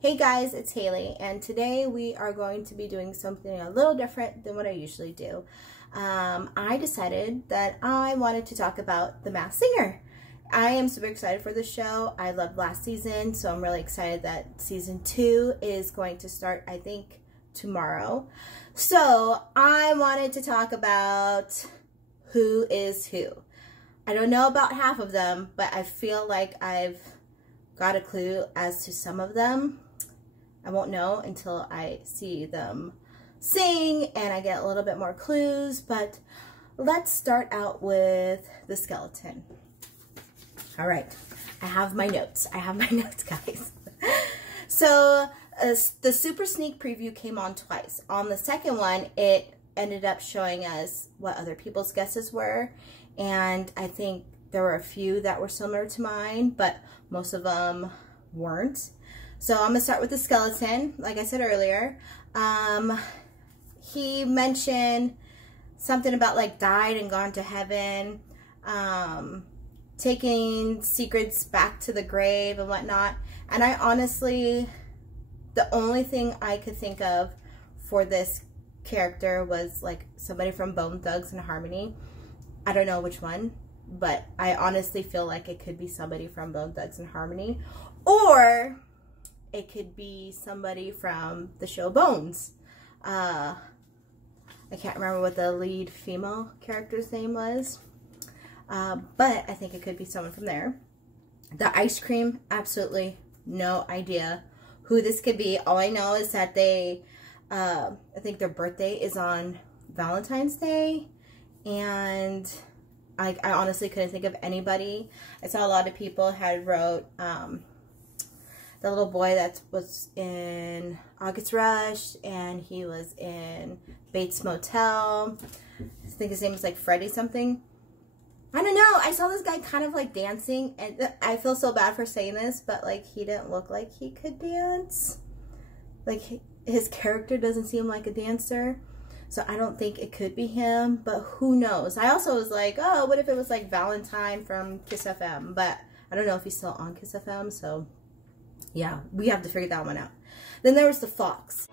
Hey guys, it's Haley, and today we are going to be doing something a little different than what I usually do. I decided that I wanted to talk about The Masked Singer. I am super excited for this show. I loved last season, so I'm really excited that season 2 is going to start, I think, tomorrow. So I wanted to talk about who is who. I don't know about half of them, but I feel like I've got a clue as to some of them. I won't know until I see them sing and I get a little bit more clues, but let's start out with the skeleton. All right, I have my notes. Guys. So the super sneak preview came on twice. On the second one, it ended up showing us what other people's guesses were, and I think there were a few that were similar to mine, but most of them weren't. So I'm gonna start with the skeleton. Like I said earlier, he mentioned something about like died and gone to heaven, taking secrets back to the grave and whatnot. And I honestly, the only thing I could think of for this character was like somebody from Bone Thugs and Harmony. I don't know which one, but I honestly feel like it could be somebody from Bone Thugs and Harmony, or it could be somebody from the show Bones. I can't remember what the lead female character's name was, but I think it could be someone from there. The ice cream, absolutely no idea who this could be. All I know is that they, I think their birthday is on Valentine's Day, and I honestly couldn't think of anybody. I saw a lot of people had wrote the little boy that was in August Rush, and he was in Bates Motel. I think his name was like Freddie something. I don't know. I saw this guy kind of like dancing, and I feel so bad for saying this, but like he didn't look like he could dance. Like his character doesn't seem like a dancer. So I don't think it could be him, but who knows? I also was like, oh, what if it was like Valentine from Kiss FM? But I don't know if he's still on Kiss FM, so yeah, we have to figure that one out. Then there was the fox.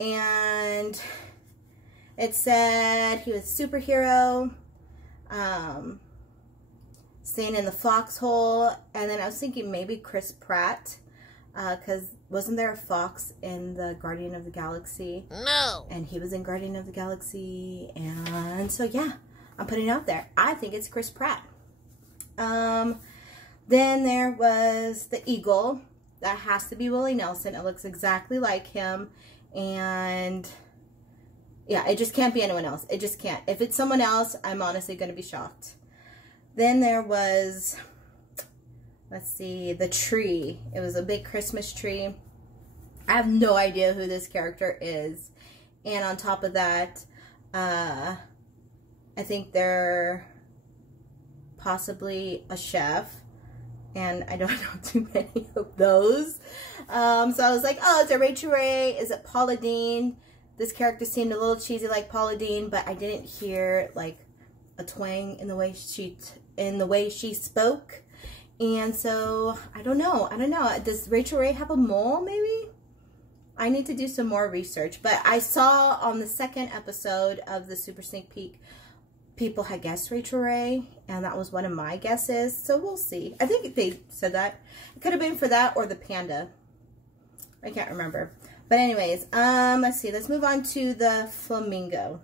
And it said he was a superhero, staying in the foxhole. And then I was thinking maybe Chris Pratt, because wasn't there a fox in the Guardian of the Galaxy? No. And he was in Guardian of the Galaxy. And so yeah, I'm putting it out there. I think it's Chris Pratt. Then there was the eagle. That has to be Willie Nelson. It looks exactly like him. And yeah, it just can't be anyone else. It just can't. If it's someone else, I'm honestly going to be shocked. Then there was, let's see, the tree. It was a big Christmas tree. I have no idea who this character is. And on top of that, I think they're possibly a chef, and I don't know too many of those. So I was like, oh, is it Rachel Ray? Is it Paula Deen? This character seemed a little cheesy like Paula Deen, but I didn't hear like a twang in the way she spoke. And so I don't know. Does Rachel Ray have a mole maybe? I need to do some more research. But I saw on the second episode of the Super Sneak Peek, people had guessed Rachel Ray, and that was one of my guesses, so we'll see. I think they said that. It could have been for that or the panda. I can't remember. But anyways, let's see. Let's move on to the flamingo.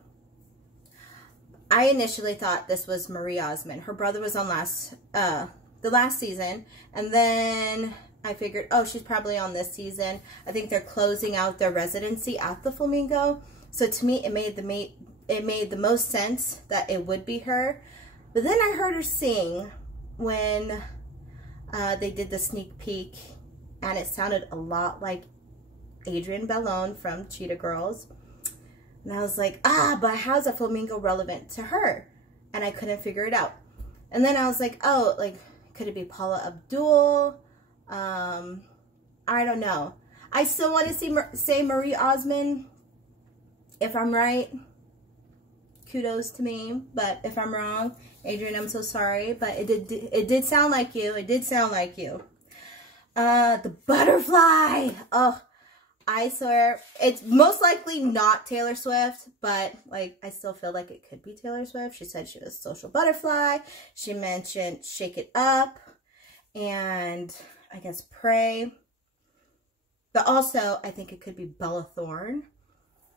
I initially thought this was Marie Osmond. Her brother was on the last season, and then I figured, oh, she's probably on this season. I think they're closing out their residency at the Flamingo, so to me, it made the most sense that it would be her. But then I heard her sing when they did the sneak peek, and it sounded a lot like Adrienne Bellone from Cheetah Girls. And I was like, but how's a flamingo relevant to her? And I couldn't figure it out. And then I was like, oh, like, could it be Paula Abdul? I don't know. I still want to say Marie Osmond, if I'm right. kudos to me. But if I'm wrong, Adrian, I'm so sorry. But it did sound like you. It did sound like you. The butterfly. Oh, I swear. It's most likely not Taylor Swift. But, like, I still feel like it could be Taylor Swift. She said she was social butterfly. She mentioned Shake It Up. And, I guess, Pray. But also, I think it could be Bella Thorne.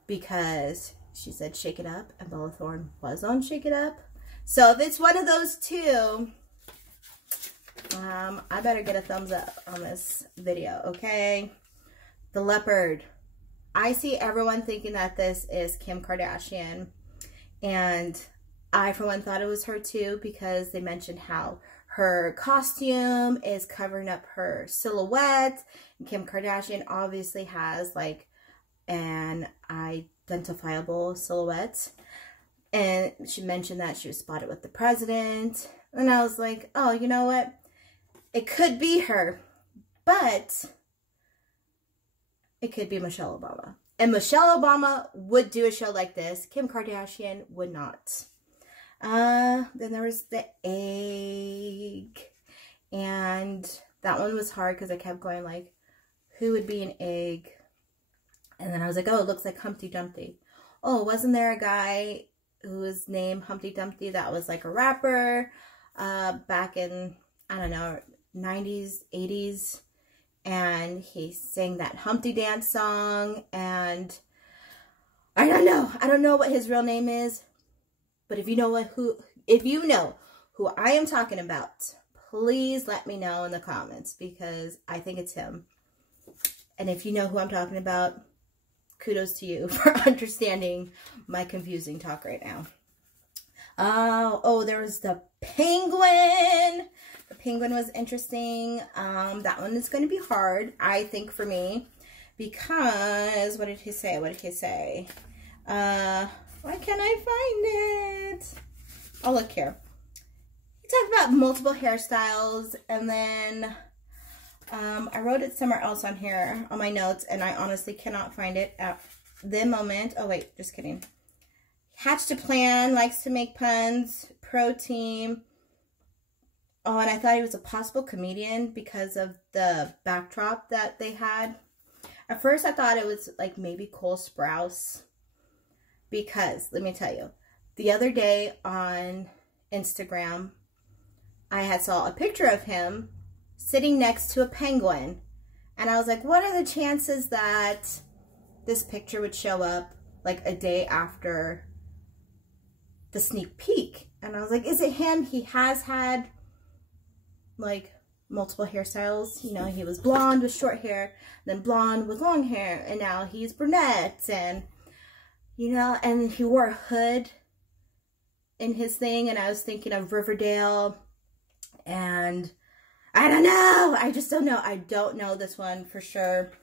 Because she said Shake It Up. And Bella Thorne was on Shake It Up. So, if it's one of those two, I better get a thumbs up on this video, okay? The leopard. I see everyone thinking that this is Kim Kardashian. And I, for one, thought it was her too, because they mentioned how her costume is covering up her silhouette. And Kim Kardashian obviously has, like, an identifiable silhouette. And she mentioned that she was spotted with the president. And I was like, oh, you know what? It could be her. But it could be Michelle Obama. And Michelle Obama would do a show like this. Kim Kardashian would not. Then there was the egg. And that one was hard because I kept going like, who would be an egg? And then I was like, oh, it looks like Humpty Dumpty. Oh, wasn't there a guy who was named Humpty Dumpty that was like a rapper back in, I don't know, 90s, 80s? And he sang that Humpty Dance song, and I don't know what his real name is, but if you know who I am talking about, please let me know in the comments, because I think it's him. And if you know who I'm talking about, kudos to you for understanding my confusing talk right now. Oh, there was the penguin. The penguin was interesting. That one is going to be hard, I think, for me. Because, what did he say? What did he say? Why can't I find it? I'll look here. He talked about multiple hairstyles. And then I wrote it somewhere else on here on my notes. And I honestly cannot find it at the moment. Oh, wait. Just kidding. Hatched a Plan. Likes to make puns. Pro Team. Oh, and I thought he was a possible comedian because of the backdrop that they had. At first, I thought it was like maybe Cole Sprouse. Because, let me tell you, the other day on Instagram, I had saw a picture of him sitting next to a penguin. And I was like, what are the chances that this picture would show up like a day after the sneak peek? And I was like, is it him? He has had like multiple hairstyles. You know, he was blonde with short hair, then blonde with long hair, and now he's brunette. And, you know, and he wore a hood in his thing, and I was thinking of Riverdale. And I don't know. I just don't know. I don't know this one for sure.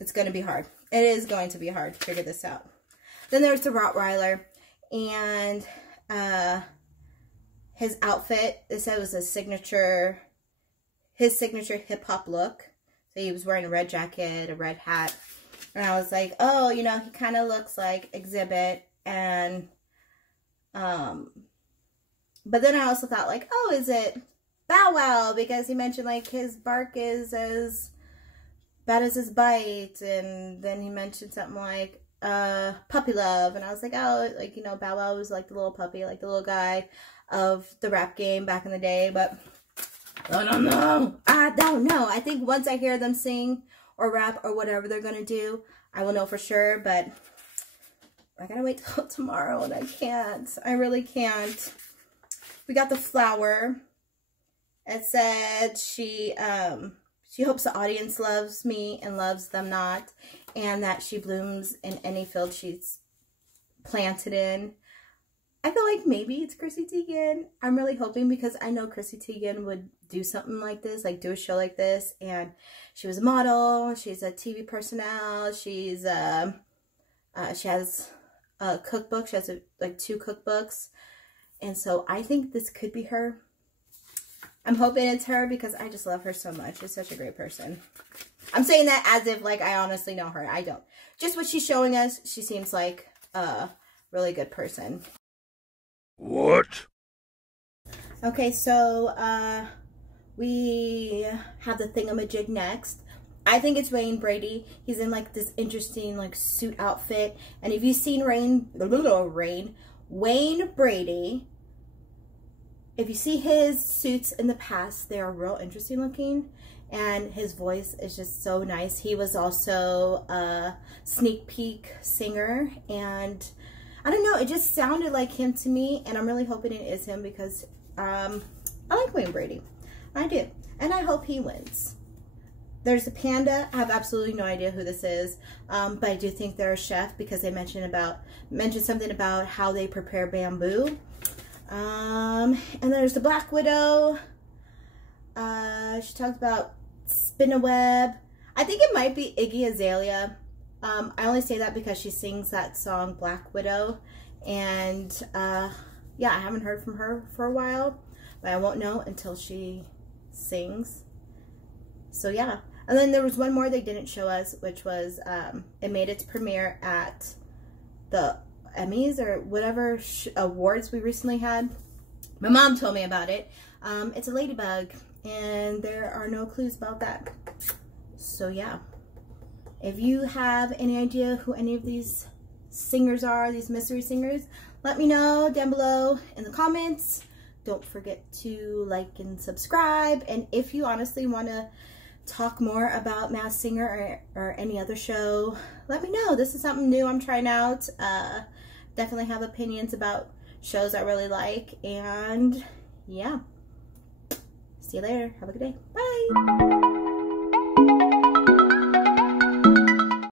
It's going to be hard. It is going to be hard to figure this out. Then there's the Rottweiler, and his outfit, it said it was his signature hip-hop look. So he was wearing a red jacket, a red hat. And I was like, oh, you know, he kind of looks like Exhibit. And, but then I also thought like, oh, is it Bow Wow? Because he mentioned like his bark is as bad as his bite. And then he mentioned something like, puppy love. And I was like, oh, like, you know, Bow Wow was like the little puppy, like the little guy of the rap game back in the day. But I don't know. I think once I hear them sing or rap or whatever they're gonna do, I will know for sure. But I gotta wait till tomorrow, and I can't. I really can't. We got the flower. It said she hopes the audience loves me and loves them not, and that she blooms in any field she's planted in. I feel like maybe it's Chrissy Teigen. I'm really hoping, because I know Chrissy Teigen would do something like this, like do a show like this. And she was a model. She's a TV personnel. She's she has a cookbook. She has like 2 cookbooks. And so I think this could be her. I'm hoping it's her because I just love her so much. She's such a great person. I'm saying that as if like I honestly know her. I don't. Just what she's showing us, she seems like a really good person. What? Okay, so we have the Thingamajig next. I think it's Wayne Brady. He's in like this interesting like suit outfit. And if you've seen Wayne Brady, if you see his suits in the past, they are real interesting looking. And his voice is just so nice. He was also a sneak peek singer. And I don't know, it just sounded like him to me. And I'm really hoping it is him because I like Wayne Brady. I do. And I hope he wins. There's a panda. I have absolutely no idea who this is, but I do think they're a chef because they mentioned something about how they prepare bamboo. And there's the Black Widow. She talked about spin a web. I think it might be Iggy Azalea. I only say that because she sings that song Black Widow, and yeah, I haven't heard from her for a while, but I won't know until she sings. So yeah. And then there was one more they didn't show us, which was, it made its premiere at the Emmys or whatever awards we recently had. My mom told me about it. It's a ladybug, and there are no clues about that. So yeah. If you have any idea who any of these singers are, these mystery singers, let me know down below in the comments. Don't forget to like and subscribe. And if you honestly want to talk more about Masked Singer or any other show, let me know. This is something new I'm trying out. Definitely have opinions about shows I really like. And yeah, see you later. Have a good day. Bye.